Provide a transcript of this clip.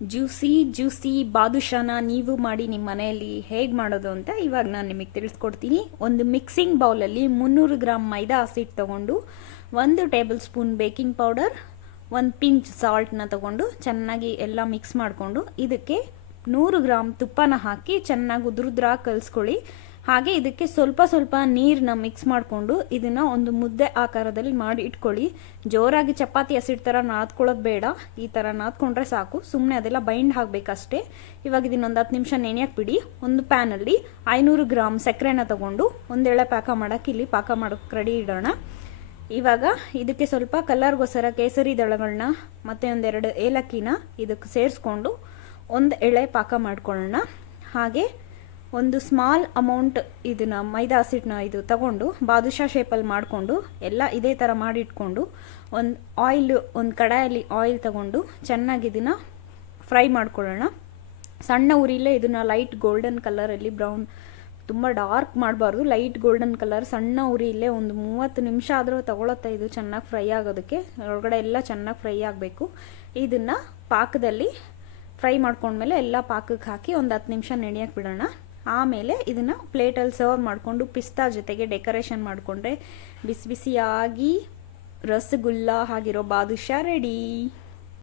Juicy juicy ಬಾದುಷಾನ ನೀವು ಮಾಡಿ ನಿಮ್ಮ ಮನೆಯಲ್ಲಿ ಹೇಗೆ ಮಾಡೋದು ಅಂತ ಇವಾಗ ನಾನು ನಿಮಗೆ ತಿಳಿಸ್ಕೊಡ್ತೀನಿ. ಒಂದು ಮಿಕ್ಸಿಂಗ್ ಬೌಲಲ್ಲಿ 300 ಗ್ರಾಮ್ ಮೈದಾ ಹಸಿಟ್ಟು ತಗೊಂಡು 1 tablespoon baking powder, 1 pinch ಸಾಲ್ಟ್ನ ತಗೊಂಡು ಚೆನ್ನಾಗಿ ಎಲ್ಲ ಮಿಕ್ಸ್ ಮಾಡಿಕೊಂಡು ಇದಕ್ಕೆ 100 ಗ್ರಾಮ್ ತುಪ್ಪನ ಹಾಕಿ ಚೆನ್ನಾಗಿ ಉದುರುದ್ರಾಗಿ ಕಲಿಸ್ಕೊಳ್ಳಿ. ಹಾಗೆ ಇದಕ್ಕೆ ಸ್ವಲ್ಪ ಸ್ವಲ್ಪ ನೀರನ್ನ ಮಿಕ್ಸ್ ಮಾಡಿಕೊಂಡು ಇದನ್ನ ಒಂದು ಮುದ್ದೆ ಆಕಾರದಲ್ಲಿ ಮಾಡಿ ಇಟ್ಕೊಳ್ಳಿ. ಜೋರಾಗಿ ಚಪಾತಿ ಹಸಿಟ್ಟು ಥರ ನಾದ್ಕೊಳ್ಳೋದು ಬೇಡ, ಈ ಥರ ನಾದ್ಕೊಂಡ್ರೆ ಸಾಕು. ಸುಮ್ಮನೆ ಅದೆಲ್ಲ ಬೈಂಡ್ ಆಗಬೇಕಷ್ಟೇ. ಇವಾಗ ಇದನ್ನೊಂದು 10 ನಿಮಿಷ ನೆನೆಯಕ್ಕೆ ಬಿಡಿ. ಒಂದು ಪ್ಯಾನಲ್ಲಿ 500 ಗ್ರಾಮ್ ಸಕ್ಕರೆನ ತಗೊಂಡು ಒಂದೆಳೆ ಪಾಕ ಮಾಡೋಕ್ಕೆ ಇಲ್ಲಿ ಪಾಕ ಮಾಡೋಕ್ಕೆ ರೆಡಿ ಇಡೋಣ. ಇವಾಗ ಇದಕ್ಕೆ ಸ್ವಲ್ಪ ಕಲರ್ಗೋಸ್ಕರ ಕೇಸರಿ ದಳಗಳನ್ನ ಮತ್ತು ಒಂದೆರಡು ಏಲಕ್ಕಿನ ಇದಕ್ಕೆ ಸೇರಿಸ್ಕೊಂಡು ಒಂದು ಎಳೆ ಪಾಕ ಮಾಡ್ಕೊಳ್ಳೋಣ. ಹಾಗೆ ಒಂದು ಸ್ಮಾಲ್ ಅಮೌಂಟ್ ಇದನ್ನ ಮೈದಾ ಹಸಿಟ್ಟನ್ನ ಇದು ತಗೊಂಡು ಬಾದುಷಾ ಶೇಪಲ್ಲಿ ಮಾಡಿಕೊಂಡು ಎಲ್ಲ ಇದೇ ಥರ ಮಾಡಿಟ್ಕೊಂಡು ಒಂದು ಕಡಾಯಲ್ಲಿ ಆಯಿಲ್ ತಗೊಂಡು ಚೆನ್ನಾಗಿ ಇದನ್ನು ಫ್ರೈ ಮಾಡ್ಕೊಳ್ಳೋಣ. ಸಣ್ಣ ಉರಿಲೇ ಇದನ್ನು ಲೈಟ್ ಗೋಲ್ಡನ್ ಕಲರಲ್ಲಿ ಬ್ರೌನ್, ತುಂಬ ಡಾರ್ಕ್ ಮಾಡಬಾರ್ದು, ಲೈಟ್ ಗೋಲ್ಡನ್ ಕಲರ್ ಸಣ್ಣ ಉರಿಲೇ ಒಂದು 30 ನಿಮಿಷ ಆದರೂ ತಗೊಳುತ್ತೆ ಇದು ಚೆನ್ನಾಗಿ ಫ್ರೈ ಆಗೋದಕ್ಕೆ. ಒಳಗಡೆ ಎಲ್ಲ ಚೆನ್ನಾಗಿ ಫ್ರೈ ಆಗಬೇಕು. ಇದನ್ನು ಪಾಕದಲ್ಲಿ ಫ್ರೈ ಮಾಡ್ಕೊಂಡ್ಮೇಲೆ ಎಲ್ಲ ಪಾಕಕ್ಕೆ ಹಾಕಿ ಒಂದು 10 ನಿಮಿಷ ನೆನೆಯಕ್ಕೆ ಬಿಡೋಣ. ಆಮೇಲೆ ಇದನ್ನು ಪ್ಲೇಟಲ್ಲಿ ಸರ್ವ್ ಮಾಡಿಕೊಂಡು ಪಿಸ್ತಾ ಜೊತೆಗೆ ಡೆಕೋರೇಷನ್ ಮಾಡಿಕೊಂಡ್ರೆ ಬಿಸಿ ಬಿಸಿಯಾಗಿ ರಸಗುಲ್ಲ ಆಗಿರೋ ಬಾದುಷಾ ರೆಡಿ.